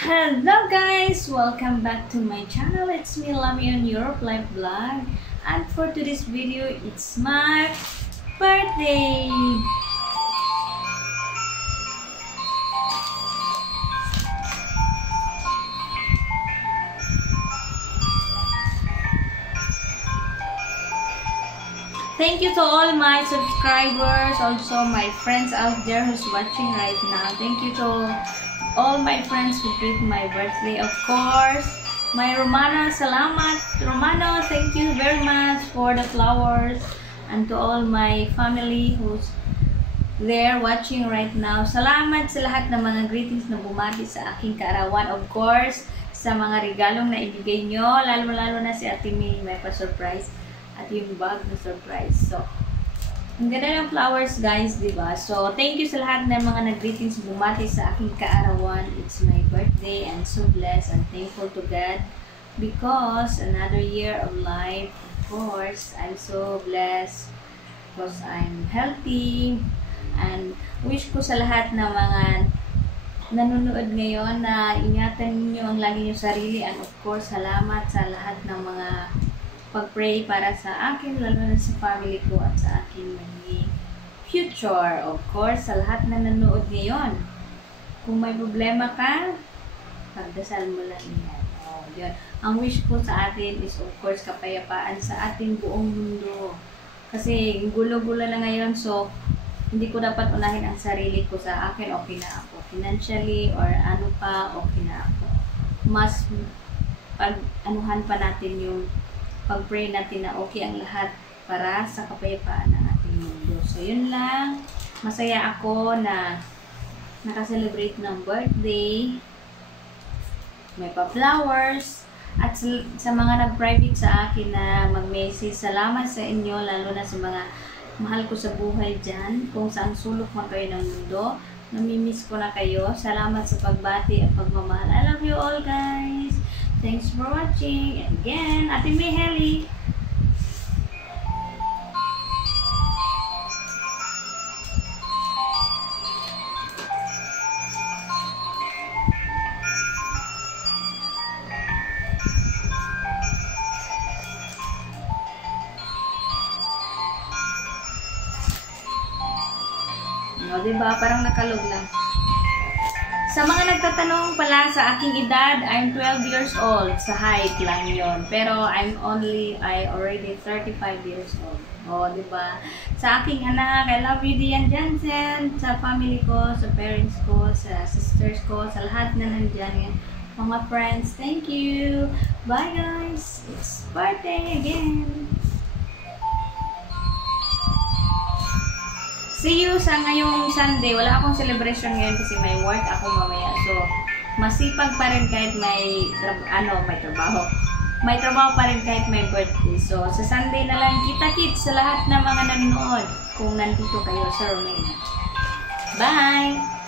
Hello guys! Welcome back to my channel. It's me, Lami on Europe Life Vlog. And for today's video, it's my birthday! Thank you to all my subscribers, also my friends out there who's watching right now. Thank you to all my friends who greet my birthday. Of course, my Romano, salamat. Romano, thank you very much for the flowers. And to all my family who's there watching right now, salamat sa lahat ng mga greetings na bumati sa aking kaarawan. Of course, sa mga regalong na ibigay nyo, lalo na si Ate May, may pa-surprise. At yung bag na surprise. So, ang ganda ng flowers guys, diba? So, thank you sa lahat ng mga nag-greetings bumati sa aking kaarawan. It's my birthday and so blessed and thankful to God because another year of life. Of course, I'm so blessed because I'm healthy and wish ko sa lahat ng mga nanonood ngayon na ingatan niyo ang lagi niyo sarili and of course, salamat sa lahat ng mga pag-pray para sa akin, lalo na sa family ko at sa aking magiging future. Of course, sa lahat na nanonood ngayon, kung may problema ka, pagdasal mo lang yan. Oh, yun. Ang wish ko sa atin is of course kapayapaan sa ating buong mundo. Kasi gulo-gulo na ngayon, so hindi ko dapat unahin ang sarili ko sa akin, okay na ako. Financially or ano pa, okay na ako. Mas pag-anuhan pa natin yung pag-pray natin na okay ang lahat para sa kapayapaan ng ating mundo. So, yun lang. Masaya ako na nakaselebrate ng birthday. May pa-flowers. At sa mga nag-private sa akin na mag-message, salamat sa inyo, lalo na sa mga mahal ko sa buhay dyan. Kung saan sulok man kayo ng mundo, namimiss ko na kayo. Salamat sa pagbati at pagmamahal. I love you all, guys. Thanks for watching. And again, Ate May Heli. O, diba? Parang nakalog lang. Sa mga nagtatanong pala sa aking edad, I'm 12 years old. Sa height lang yon. Pero I already 35 years old. O, diba? Sa aking anak, I love you, Dian Jansen. Sa family ko, sa parents ko, sa sisters ko, sa lahat na nandyan. Mga friends, thank you. Bye guys. It's birthday again. See you sa ngayong Sunday. Wala akong celebration ngayon kasi may work ako mamaya. So, masipag pa rin kahit may trabaho. May trabaho pa rin kahit may birthday. So, sa Sunday na lang kita-kits sa lahat ng mga nanonood kung nandito kayo sa Romania. Bye!